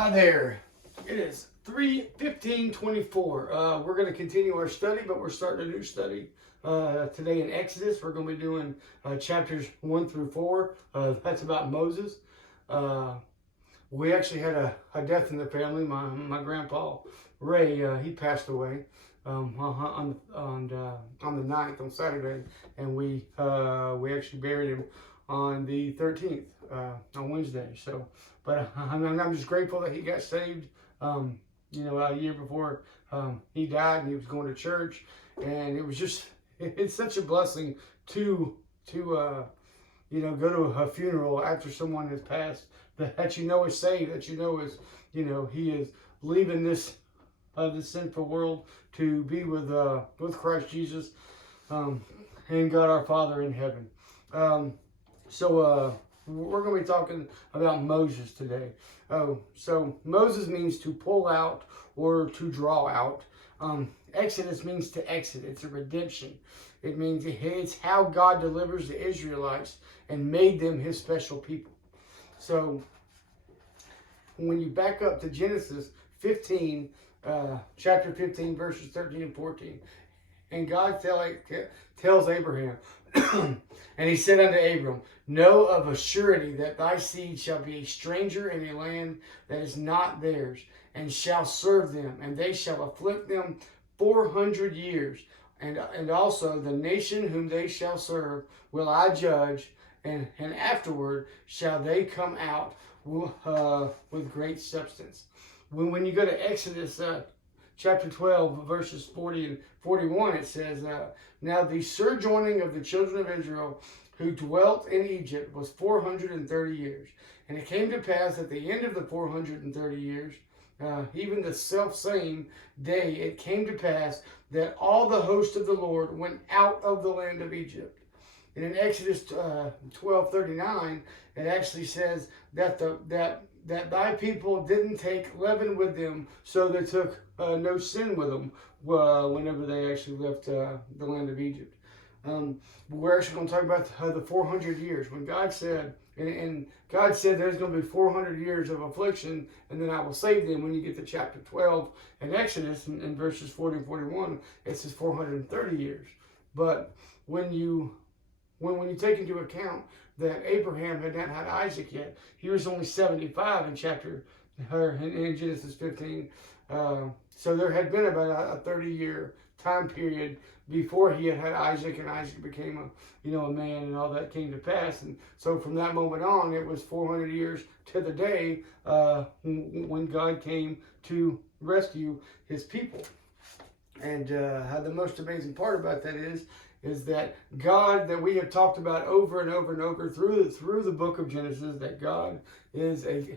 Hi there. It is 3:15:24. We're going to continue our study, but we're starting a new study today in Exodus. We're going to be doing chapters 1 through 4. That's about Moses. Uh, we actually had a death in the family. My grandpa Ray, he passed away on the 9th, on Saturday, and we actually buried him on the 13th, on Wednesday. So, but I'm just grateful that he got saved. A year before he died, and he was going to church, and it was just it's such a blessing to go to a funeral after someone has passed that is saved, that is he is leaving this sinful world to be with Christ Jesus, and God our Father in heaven. So we're going to be talking about Moses today. So Moses means to pull out or to draw out. Exodus means to exit. It's a redemption. It means it's how God delivers the Israelites and made them his special people. So when you back up to Genesis 15, chapter 15, verses 13 and 14, and God tells Abraham, and he said unto Abram, know of a surety that thy seed shall be a stranger in a land that is not theirs, and shall serve them, and they shall afflict them 400 years. And also the nation whom they shall serve will I judge, and afterward shall they come out with great substance. When you go to Exodus chapter 12, verses 40 and 41, it says, now the sojourning of the children of Israel who dwelt in Egypt was 430 years. And it came to pass at the end of the 430 years, even the selfsame day, it came to pass that all the host of the Lord went out of the land of Egypt. And in Exodus 12:39, it actually says that that thy people didn't take leaven with them, so they took no sin with them whenever they actually left the land of Egypt. We're actually going to talk about the 400 years when God said, and God said there's going to be 400 years of affliction, and then I will save them. When you get to chapter 12 in Exodus, in verses 40 and 41, it says 430 years. But when you take into account that Abraham had not had Isaac yet, he was only 75 in Genesis 15. So there had been about a 30-year time period before he had Isaac, and Isaac became a man, and all that came to pass. And so from that moment on, it was 400 years to the day when God came to rescue his people. And how the most amazing part about that is that God, that we have talked about over and over and over through the book of Genesis, that God is a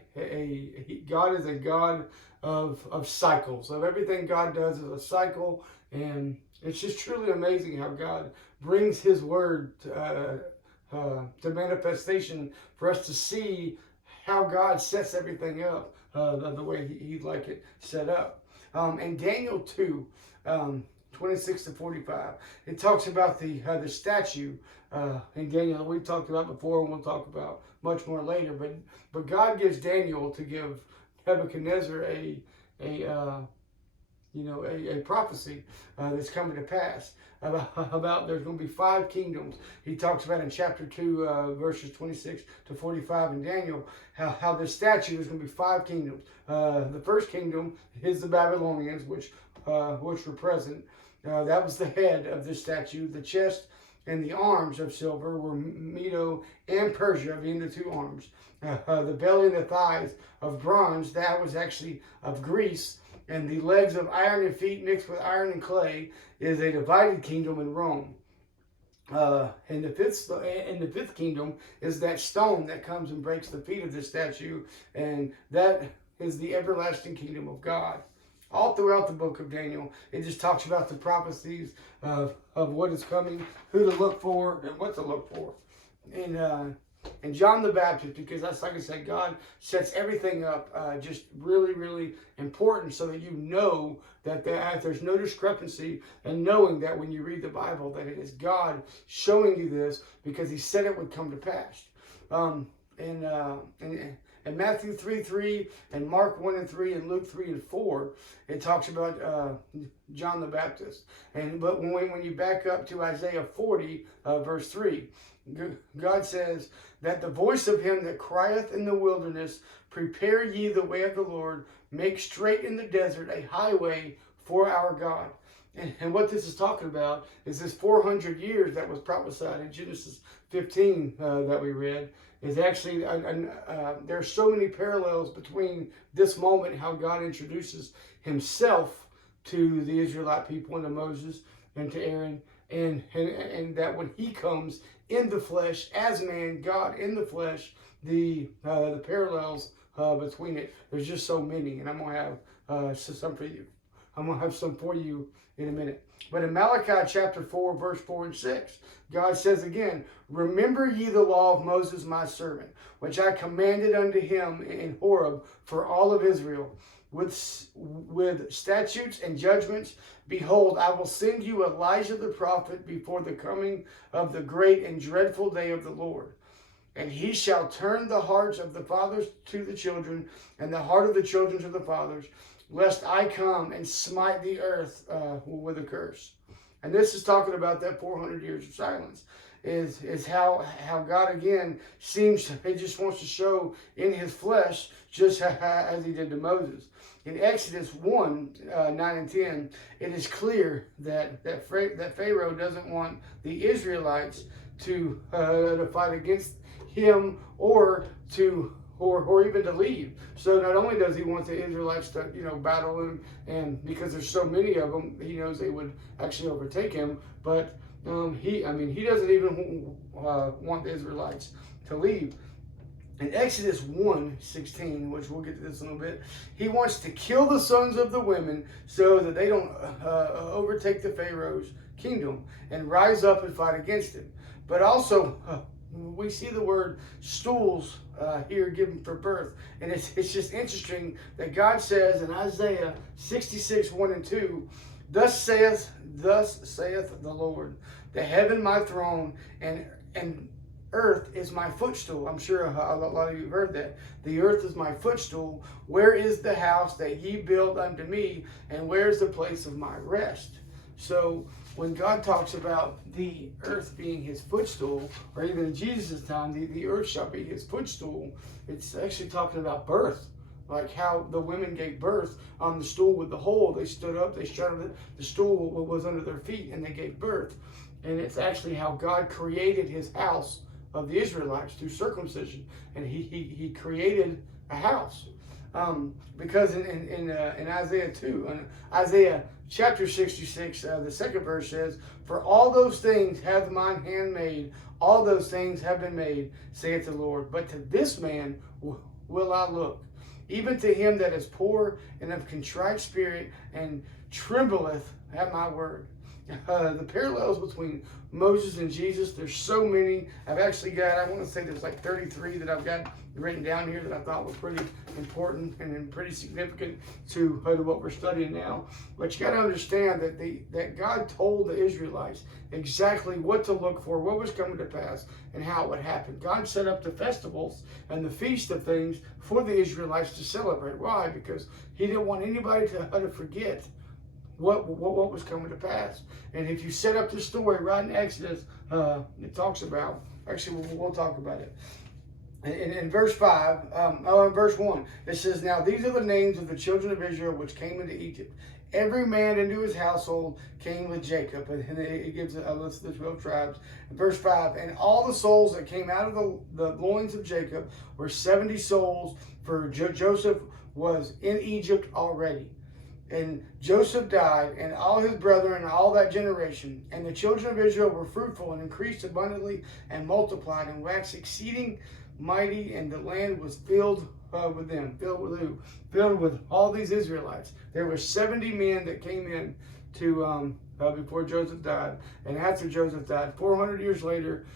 God of cycles. Of everything God does is a cycle, and it's just truly amazing how God brings his word to manifestation for us to see how God sets everything up the way he'd like it set up. In Daniel 2, 26 to 45, it talks about the statue in Daniel that we've talked about before, and we'll talk about much more later. But God gives Daniel to give Nebuchadnezzar a prophecy that's coming to pass about there's going to be 5 kingdoms. He talks about in chapter 2, verses 26 to 45 in Daniel, how this statue is going to be 5 kingdoms. The first kingdom is the Babylonians, which were present. That was the head of this statue. The chest and the arms of silver were Medo and Persia, being the 2 arms. The belly and the thighs of bronze, that was actually of Greece. And the legs of iron and feet mixed with iron and clay is a divided kingdom in Rome. And the fifth kingdom is that stone that comes and breaks the feet of this statue, and that is the everlasting kingdom of God. All throughout the book of Daniel, it just talks about the prophecies of what is coming, who to look for, and what to look for. And John the Baptist, because that's, like I said, God sets everything up just really, really important, so that you know that there's no discrepancy, and knowing that when you read the Bible, that it is God showing you this because he said it would come to pass. And In Matthew 3:3 and Mark 1:3 and Luke 3:4, it talks about John the Baptist. But when you back up to Isaiah 40, verse 3, God says that the voice of him that crieth in the wilderness, prepare ye the way of the Lord, make straight in the desert a highway for our God. And what this is talking about is this 400 years that was prophesied in Genesis 15 that we read. Is actually, there are so many parallels between this moment, how God introduces himself to the Israelite people and to Moses and to Aaron, and that when he comes in the flesh as man, God in the flesh, the parallels between it. There's just so many, and I'm gonna have some for you. I'm gonna have some for you in a minute. But in Malachi chapter 4, verse 4 and 6, God says again, remember ye the law of Moses my servant, which I commanded unto him in Horeb for all of Israel, with statutes and judgments. Behold, I will send you Elijah the prophet before the coming of the great and dreadful day of the Lord. And he shall turn the hearts of the fathers to the children, and the heart of the children to the fathers, lest I come and smite the earth with a curse. And this is talking about that 400 years of silence. Is how God again seems to, he just wants to show in his flesh just as he did to Moses. In Exodus 1, 9 and 10, it is clear that Pharaoh doesn't want the Israelites to fight against him or even to leave. So not only does he want the Israelites to, battle him, and because there's so many of them, he knows they would actually overtake him, but he doesn't even want the Israelites to leave. In Exodus 1:16, which we'll get to this in a little bit, he wants to kill the sons of the women so that they don't overtake the Pharaoh's kingdom and rise up and fight against him. But also, we see the word stools here given for birth. And it's just interesting that God says in Isaiah 66, 1 and 2, Thus saith the Lord, the heaven my throne, and earth is my footstool. I'm sure a lot of you have heard that. The earth is my footstool. Where is the house that ye built unto me, and where is the place of my rest? So when God talks about the earth being his footstool, or even in Jesus' time, the earth shall be his footstool, it's actually talking about birth. Like how the women gave birth on the stool with the hole. They stood up, they strutted it, the stool was under their feet, and they gave birth. And it's actually how God created his house of the Israelites through circumcision. And he created a house. Because in Isaiah 2, in Isaiah chapter 66, the second verse says, For all those things hath mine hand made, all those things have been made, saith the Lord. But to this man will I look, even to him that is poor and of contrite spirit, and trembleth at my word. The parallels between Moses and Jesus, there's so many. I've actually got, I want to say there's like 33 that I've got written down here that I thought were pretty important and pretty significant to what we're studying now. But you got to understand that God told the Israelites exactly what to look for, what was coming to pass, and how it would happen. God set up the festivals and the feast of things for the Israelites to celebrate. Why? Because he didn't want anybody to forget what was coming to pass. And if you set up the story right in Exodus, it talks about, actually we'll talk about it. In verse 5, verse 1, it says, Now these are the names of the children of Israel which came into Egypt. Every man into his household came with Jacob. And it gives a list of the 12 tribes. In verse 5, And all the souls that came out of the loins of Jacob were 70 souls, for Joseph was in Egypt already. And Joseph died, and all his brethren, and all that generation. And the children of Israel were fruitful, and increased abundantly, and multiplied, and waxed exceeding mighty, and the land was filled with them. Filled with who? Filled with all these Israelites. There were 70 men that came in to before Joseph died. And after Joseph died, 400 years later,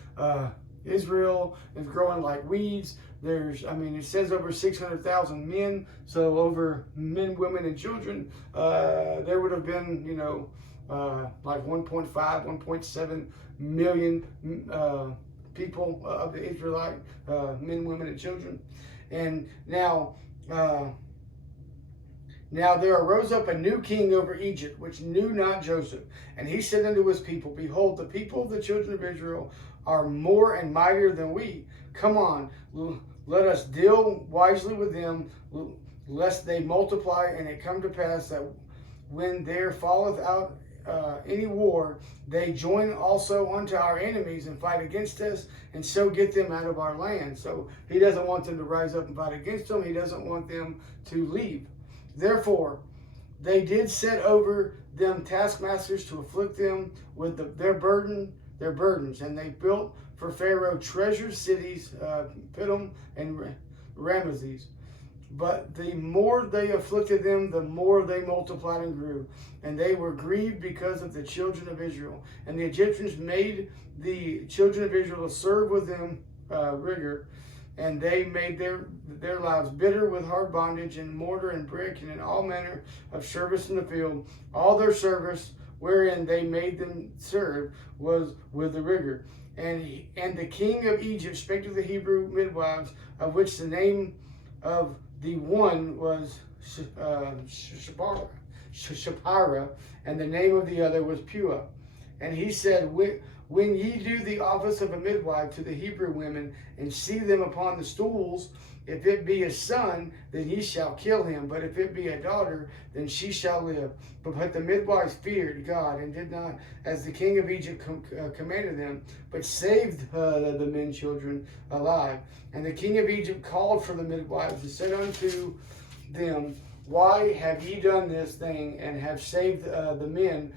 Israel is growing like weeds. It says over 600,000 men. So over men, women, and children. There would have been, like 1.5, 1.7 million people of the Israelite men, women, and children. And now there arose up a new king over Egypt, which knew not Joseph. And he said unto his people, Behold, the people of the children of Israel are more and mightier than we. Come on, let us deal wisely with them, lest they multiply. And it come to pass that when there falleth out any war, they join also unto our enemies and fight against us, and so get them out of our land. So he doesn't want them to rise up and fight against them. He doesn't want them to leave. Therefore, they did set over them taskmasters to afflict them with their burdens, and they built for Pharaoh treasure cities, Pithom and Ramesses. But the more they afflicted them, the more they multiplied and grew. And they were grieved because of the children of Israel. And the Egyptians made the children of Israel to serve with them rigor. And they made their lives bitter with hard bondage and mortar and brick and in all manner of service in the field. All their service wherein they made them serve was with the rigor. And the king of Egypt spake to the Hebrew midwives, of which the name of the one was Shiphrah, and the name of the other was Puah. And he said, When ye do the office of a midwife to the Hebrew women, and see them upon the stools, if it be a son, then ye shall kill him. But if it be a daughter, then she shall live. But the midwives feared God, and did not, as the king of Egypt commanded them, but saved the men children alive. And the king of Egypt called for the midwives, and said unto them, Why have ye done this thing, and have saved the men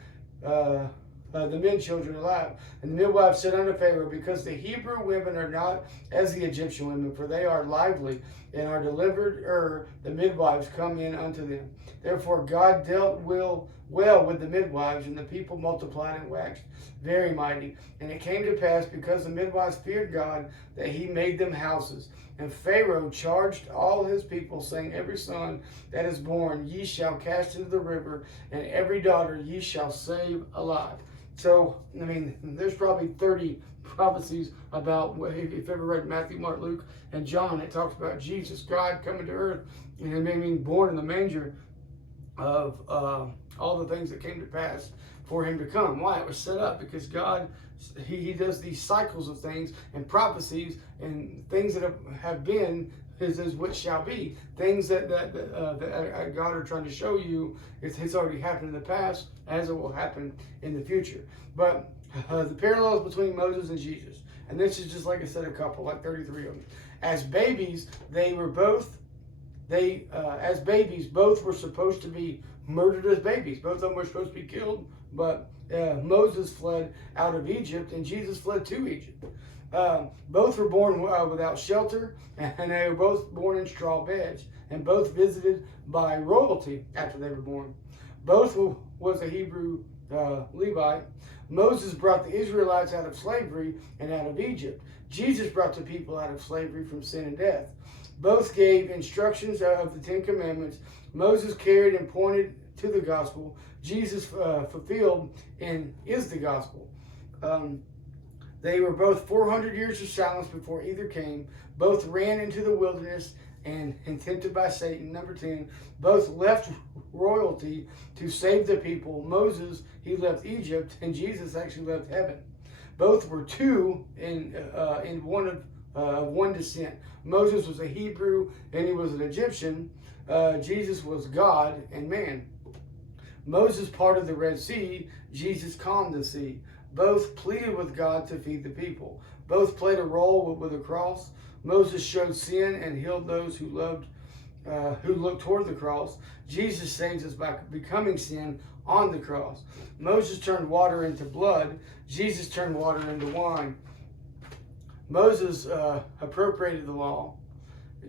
children alive? And the midwife said unto Pharaoh, Because the Hebrew women are not as the Egyptian women, for they are lively, and are delivered the midwives come in unto them. Therefore God dealt well with the midwives, and the people multiplied and waxed very mighty. And it came to pass, because the midwives feared God, that he made them houses. And Pharaoh charged all his people, saying, Every son that is born ye shall cast into the river, and every daughter ye shall save alive. So, I mean, there's probably 30 prophecies about, if you've ever read Matthew, Mark, Luke, and John, it talks about Jesus, God coming to earth, and him being born in the manger of all the things that came to pass for him to come. Why? It was set up because God, he does these cycles of things and prophecies and things that have been is what shall be. Things that God are trying to show you it's already happened in the past, as it will happen in the future. But the parallels between Moses and Jesus, and this is just like I said, a couple, like 33 of them. As babies, both were supposed to be murdered as babies. Both of them were supposed to be killed, but Moses fled out of Egypt, and Jesus fled to Egypt. Both were born without shelter, and they were both born in straw beds, and both visited by royalty after they were born. Both was a Hebrew Levite. Moses brought the Israelites out of slavery and out of Egypt. Jesus brought the people out of slavery from sin and death. Both gave instructions of the Ten Commandments. Moses carried and pointed to the gospel. Jesus fulfilled and is the gospel. They were both 400 years of silence before either came. Both ran into the wilderness and tempted by Satan. Number 10, both left royalty to save the people. Moses, he left Egypt, and Jesus actually left heaven. Both were two in one descent. Moses was a Hebrew and he was an Egyptian. Jesus was God and man. Moses parted the Red Sea. Jesus calmed the sea. Both pleaded with God to feed the people. Both played a role with a cross. Moses showed sin and healed those who looked toward the cross. Jesus saves us by becoming sin on the cross. Moses turned water into blood. Jesus turned water into wine. Moses appropriated the law.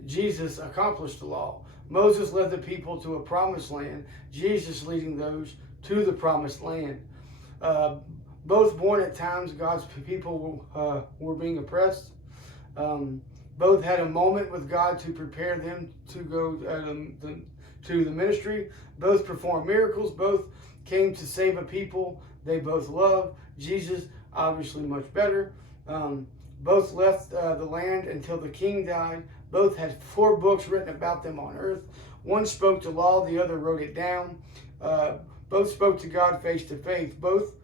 Jesus accomplished the law. Moses led the people to a promised land. Jesus leading those to the promised land. Both born at times, God's people were being oppressed. Both had a moment with God to prepare them to go to the ministry. Both performed miracles. Both came to save a people they both love. Jesus, obviously, much better. Both left the land until the king died. Both had 4 books written about them on earth. One spoke the law, the other wrote it down. Both spoke to God face to face. Both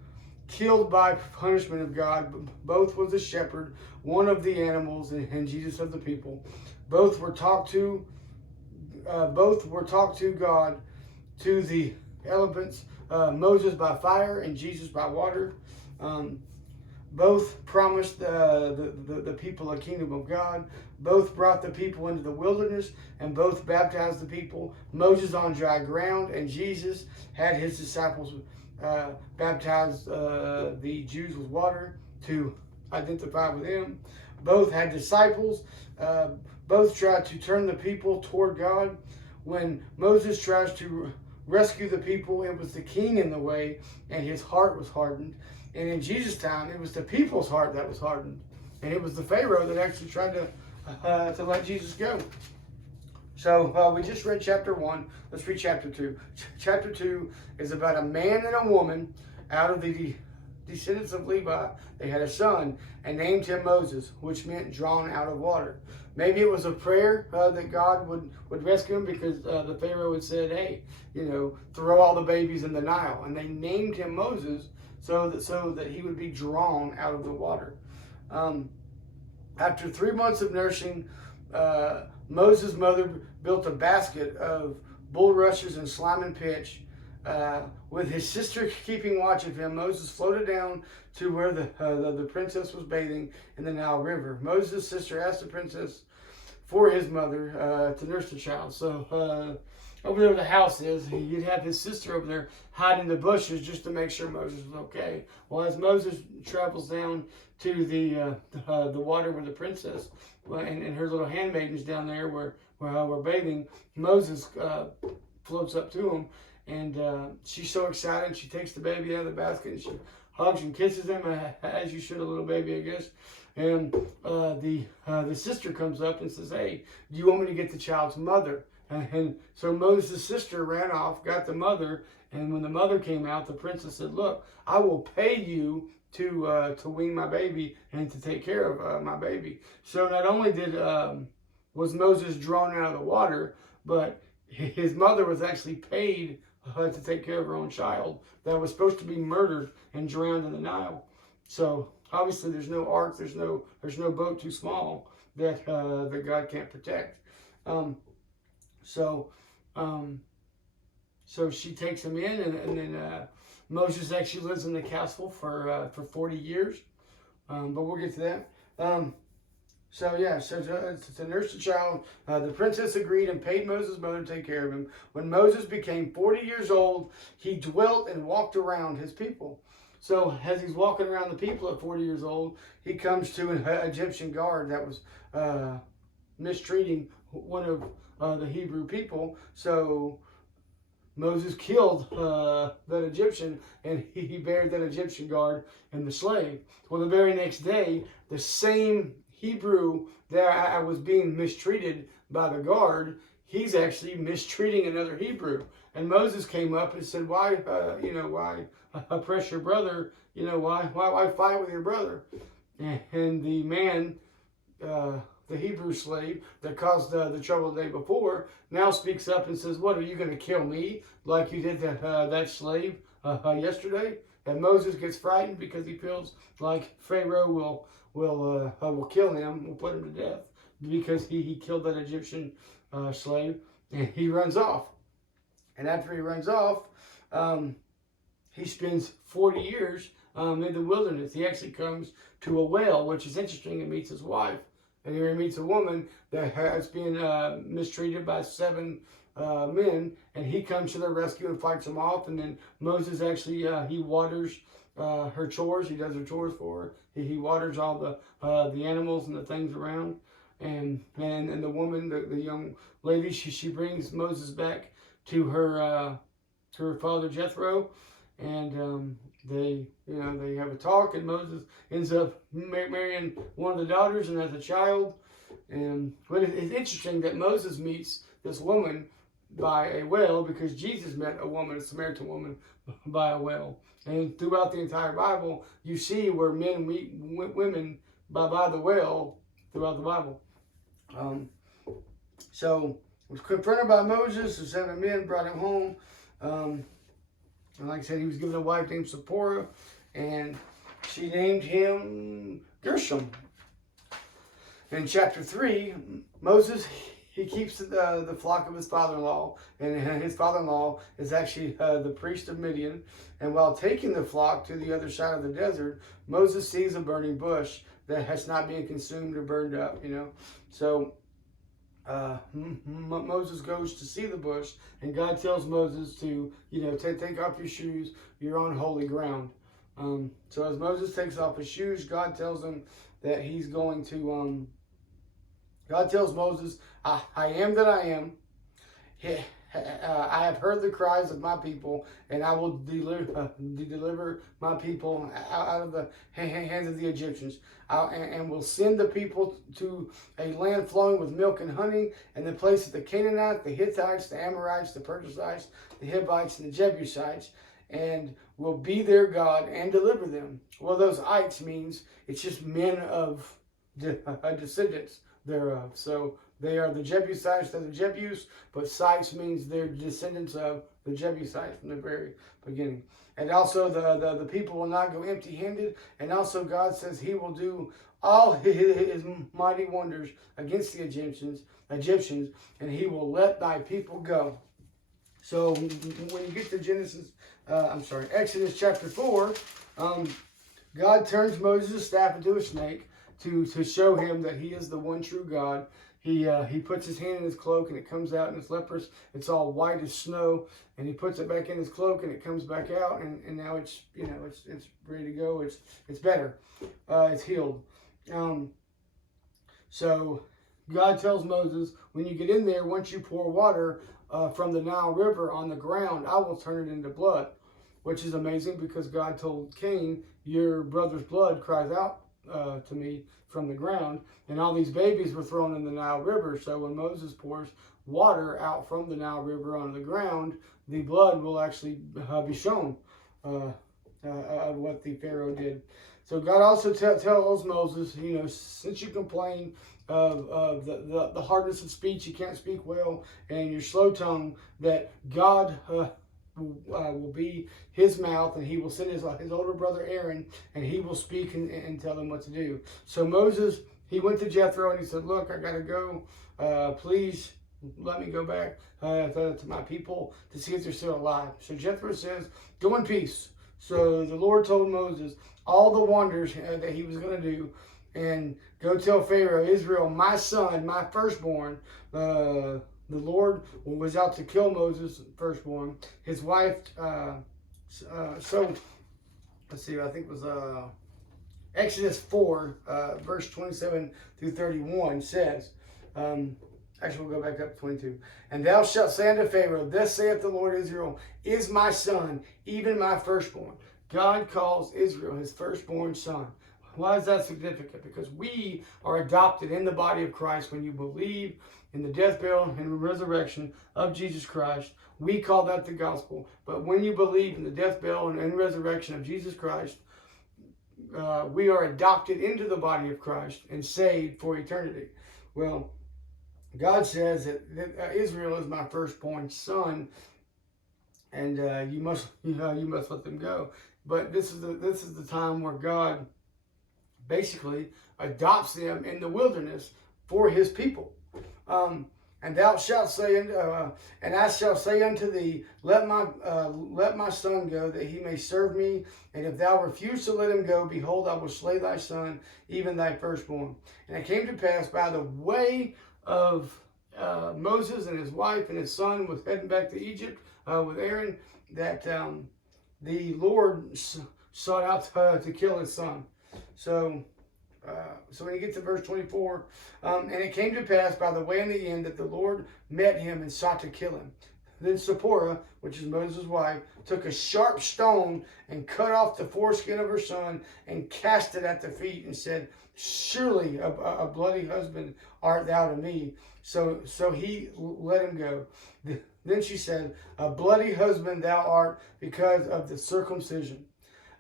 killed by punishment of God. Both was a shepherd, one of the animals, and Jesus of the people. Both were talked to. Both were talked to God, to the elements. Moses by fire and Jesus by water. Both promised the people a kingdom of God. Both brought the people into the wilderness, and both baptized the people. Moses on dry ground, and Jesus had his disciples baptize the Jews with water to identify with him. Both had disciples. Both tried to turn the people toward God. When Moses tries to rescue the people, it was the king in the way, and his heart was hardened. And in Jesus' time, it was the people's heart that was hardened. And it was the Pharaoh that actually tried to let Jesus go. So we just read chapter 1. Let's read chapter 2. Chapter 2 is about a man and a woman out of the descendants of Levi. They had a son and named him Moses, which meant drawn out of water. Maybe it was a prayer that God would rescue him, because the Pharaoh had said, hey, throw all the babies in the Nile. And they named him Moses so that he would be drawn out of the water. After 3 months of nursing, Moses' mother built a basket of bulrushes and slime and pitch. With his sister keeping watch of him, Moses floated down to where the princess was bathing in the Nile River. Moses' sister asked the princess for his mother to nurse the child. So over there where the house is, you'd have his sister over there hiding in the bushes just to make sure Moses was okay. Well, as Moses travels down to the water where the princess and her little handmaidens down there where we're bathing, Moses floats up to him. And she's so excited. She takes the baby out of the basket and she hugs and kisses him, as you should a little baby, I guess. And the sister comes up and says, hey, do you want me to get the child's mother? And so Moses' sister ran off, got the mother, and when the mother came out, the princess said, look, I will pay you to wean my baby and to take care of my baby. So not only was Moses drawn out of the water, but his mother was actually paid to take care of her own child that was supposed to be murdered and drowned in the Nile. So obviously there's no ark, there's no boat too small that God can't protect. So she takes him in, and then Moses actually lives in the castle for 40 years. But we'll get to that. So to nurse the child, the princess agreed and paid Moses' mother to take care of him. When Moses became 40 years old, he dwelt and walked around his people. So as he's walking around the people at 40 years old, he comes to an Egyptian guard that was mistreating one of the Hebrew people. So Moses killed that Egyptian, and he buried that Egyptian guard and the slave. Well, the very next day, the same Hebrew that I was being mistreated by the guard, he's actually mistreating another Hebrew. And Moses came up and said, why oppress your brother? Why fight with your brother? And the man, the Hebrew slave that caused the trouble the day before, now speaks up and says, what, are you going to kill me like you did that slave yesterday? And Moses gets frightened because he feels like Pharaoh will kill him, will put him to death, because he killed that Egyptian slave, and he runs off. And after he runs off, he spends 40 years in the wilderness. He actually comes to a well, which is interesting, and meets his wife. And here he meets a woman that has been mistreated by 7 men, and he comes to their rescue and fights them off. And then Moses actually, he waters her chores. He does her chores for her. He waters all the animals and the things around. And the woman, the young lady, she brings Moses back to her father Jethro, and they have a talk, and Moses ends up marrying one of the daughters and has a child. But it's interesting that Moses meets this woman by a well, because Jesus met a woman, a Samaritan woman, by a well. And throughout the entire Bible, you see where men meet women by the well throughout the Bible. So was confronted by Moses. The 7 men brought him home. And like I said, he was given a wife named Zipporah, and she named him Gershom. In chapter 3, Moses, he keeps the flock of his father-in-law, and his father-in-law is actually the priest of Midian. And while taking the flock to the other side of the desert, Moses sees a burning bush that has not been consumed or burned up, So Moses goes to see the bush, and God tells Moses to, take off your shoes. You're on holy ground. So as Moses takes off his shoes, God tells him that he's going to, God tells Moses, I am that I am. I have heard the cries of my people, and I will deliver my people out of the hands of the Egyptians, and will send the people to a land flowing with milk and honey, and the place of the Canaanites, the Hittites, the Amorites, the Perizzites, the Hivites, and the Jebusites, and will be their God and deliver them. Well, those ites means it's just men of descendants thereof. So they are the Jebusites, they're the Jebus, but Sites means they're descendants of the Jebusites from the very beginning. And also the people will not go empty-handed. And also God says he will do all his mighty wonders against the Egyptians, and he will let thy people go. So when you get to Exodus chapter 4, God turns Moses' staff into a snake to show him that he is the one true God. He puts his hand in his cloak, and it comes out, and it's leprous. It's all white as snow, and he puts it back in his cloak, and it comes back out, and now it's ready to go. It's better. It's healed. So God tells Moses, when you get in there, once you pour water from the Nile River on the ground, I will turn it into blood, which is amazing because God told Cain, your brother's blood cries out to me from the ground, and all these babies were thrown in the Nile River. So when Moses pours water out from the Nile River on the ground, the blood will actually be shown of what the Pharaoh did. So God also tells Moses, since you complain of the hardness of speech, you can't speak well, and your slow tongue, that God will be his mouth, and he will send his older brother Aaron, and he will speak and tell them what to do. So Moses, he went to Jethro, and he said, look, I got to go. Please let me go back to my people to see if they're still alive. So Jethro says, go in peace. So the Lord told Moses all the wonders that he was going to do, and go tell Pharaoh, Israel, my son, my firstborn, the Lord was out to kill Moses' firstborn. His wife, so let's see, I think it was Exodus 4, verse 27 through 31 says, actually we'll go back up to 22. And thou shalt say unto Pharaoh, thus saith the Lord, Israel is my son, even my firstborn. God calls Israel his firstborn son. Why is that significant? Because we are adopted in the body of Christ when you believe in the death, burial, and resurrection of Jesus Christ. We call that the gospel. But when you believe in the death, burial, and resurrection of Jesus Christ, we are adopted into the body of Christ and saved for eternity. Well, God says that Israel is my firstborn son, and you must let them go. But this is the time where God basically adopts them in the wilderness for his people. And thou shalt say, and I shall say unto thee, let my son go, that he may serve me. And if thou refuse to let him go, behold, I will slay thy son, even thy firstborn. And it came to pass by the way of Moses and his wife and his son was heading back to Egypt with Aaron, that the Lord sought out to kill his son. So when you get to verse 24, and it came to pass by the way in the end that the Lord met him and sought to kill him. Then Zipporah, which is Moses' wife, took a sharp stone and cut off the foreskin of her son and cast it at the feet and said, surely a bloody husband art thou to me. So he let him go. Then she said, a bloody husband thou art because of the circumcision.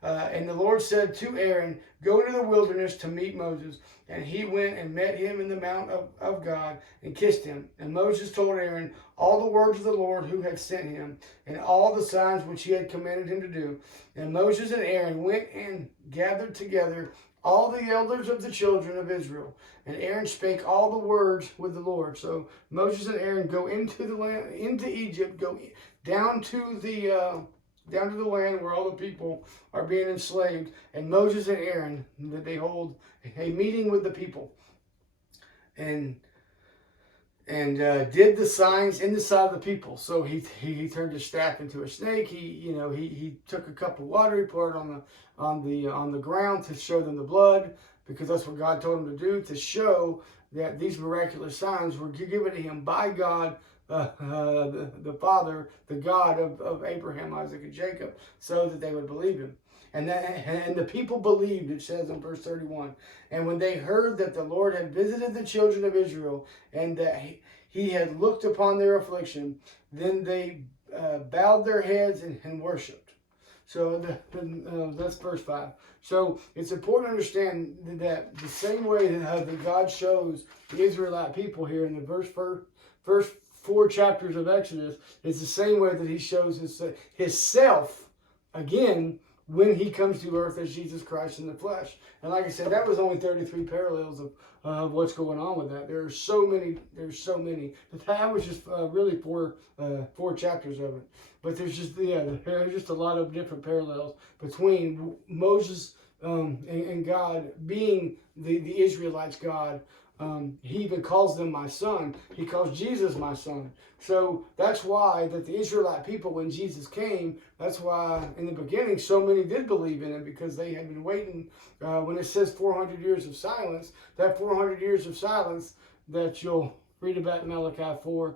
And the Lord said to Aaron, go into the wilderness to meet Moses. And he went and met him in the mount of God and kissed him. And Moses told Aaron all the words of the Lord who had sent him, and all the signs which he had commanded him to do. And Moses and Aaron went and gathered together all the elders of the children of Israel. And Aaron spake all the words with the Lord. So Moses and Aaron go into the land, into Egypt, go down to the land where all the people are being enslaved. And Moses and Aaron, that they hold a meeting with the people, and did the signs in the side of the people. So he turned his staff into a snake. He took a cup of water, he poured it on the ground to show them the blood, because that's what God told him to do, to show that these miraculous signs were given to him by God, the Father, the God of Abraham, Isaac, and Jacob, so that they would believe him. And the people believed, it says in verse 31. And when they heard that the Lord had visited the children of Israel, and that he had looked upon their affliction, then they bowed their heads and worshipped. So that's verse 5. So it's important to understand that the same way that God shows the Israelite people here in the first 4 chapters of Exodus, is the same way that he shows himself again when he comes to earth as Jesus Christ in the flesh. And like I said, that was only 33 parallels of what's going on with that. There's so many. But that was just really 4 chapters of it. But there's just a lot of different parallels between Moses and God being the Israelites' God. He even calls them my son. He calls Jesus my son. So that's why that the Israelite people, when Jesus came, that's why in the beginning so many did believe in him, because they had been waiting. When it says 400 years of silence, that 400 years of silence that you'll read about in Malachi 4,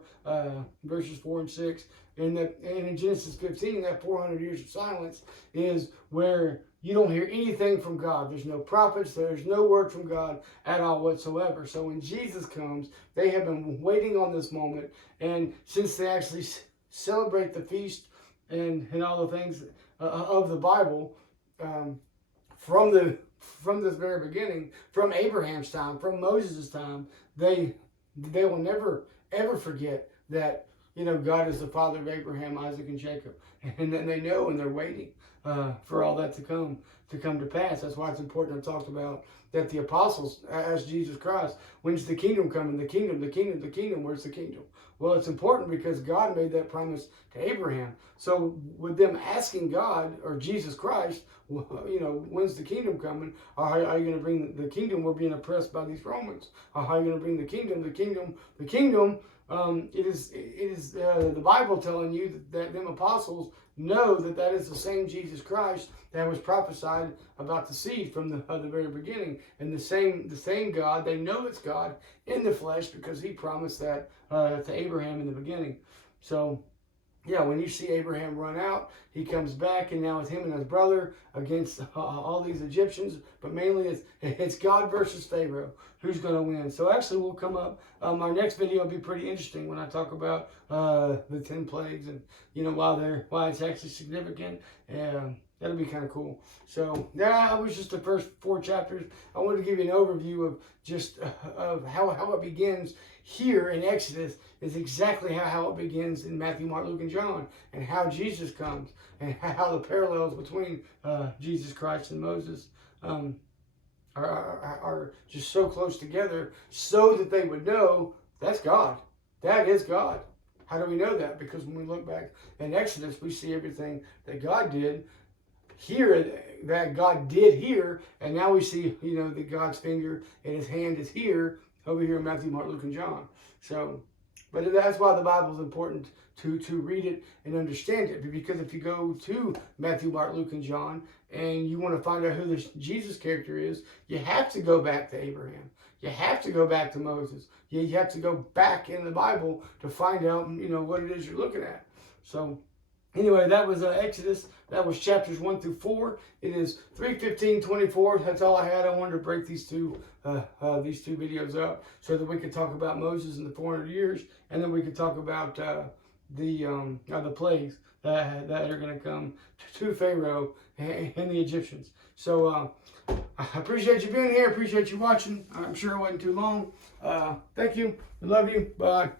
verses 4 and 6, and in Genesis 15, that 400 years of silence is where you don't hear anything from God. There's no prophets. There's no word from God at all whatsoever. So when Jesus comes, they have been waiting on this moment. And since they actually celebrate the feast and all the things of the Bible from this very beginning, from Abraham's time, from Moses' time, they will never, ever forget that, God is the Father of Abraham, Isaac, and Jacob. And then they know, and they're waiting for all that to come to pass. That's why it's important to talk about that the apostles asked Jesus Christ, when's the kingdom coming? The kingdom, where's the kingdom? Well, it's important because God made that promise to Abraham. So with them asking God, or Jesus Christ, when's the kingdom coming? Are you going to bring the kingdom? We're being oppressed by these Romans. How are you going to bring the kingdom? The kingdom. It is the Bible telling you that them apostles know that is the same Jesus Christ that was prophesied about the seed from the very beginning, and the same God. They know it's God in the flesh because he promised that to Abraham in the beginning. So yeah, when you see Abraham run out, he comes back, and now it's him and his brother against all these Egyptians. But mainly it's God versus Pharaoh. Who's going to win? So actually we'll come up. Our next video will be pretty interesting when I talk about the 10 plagues and, why it's actually significant. That'll be kind of cool. So that was just the first 4 chapters. I wanted to give you an overview of just of how it begins here in Exodus, is exactly how it begins in Matthew, Mark, Luke, and John, and how Jesus comes, and how the parallels between Jesus Christ and Moses are just so close together, so that they would know that's God. That is God. How do we know that? Because when we look back in Exodus, we see everything that God did here, that God did here, and now we see, that God's finger and his hand is here, over here in Matthew, Mark, Luke, and John. So, but that's why the Bible is important to read it and understand it. Because if you go to Matthew, Mark, Luke, and John, and you want to find out who this Jesus character is, you have to go back to Abraham. You have to go back to Moses. You have to go back in the Bible to find out, what it is you're looking at. So, anyway, that was Exodus. That was chapters 1 through 4. It is 3:15:24. That's all I had. I wanted to break these two videos up so that we could talk about Moses and the 400 years, and then we could talk about the plagues that are going to come to Pharaoh and the Egyptians. So I appreciate you being here. Appreciate you watching. I'm sure it wasn't too long. Thank you. I love you. Bye.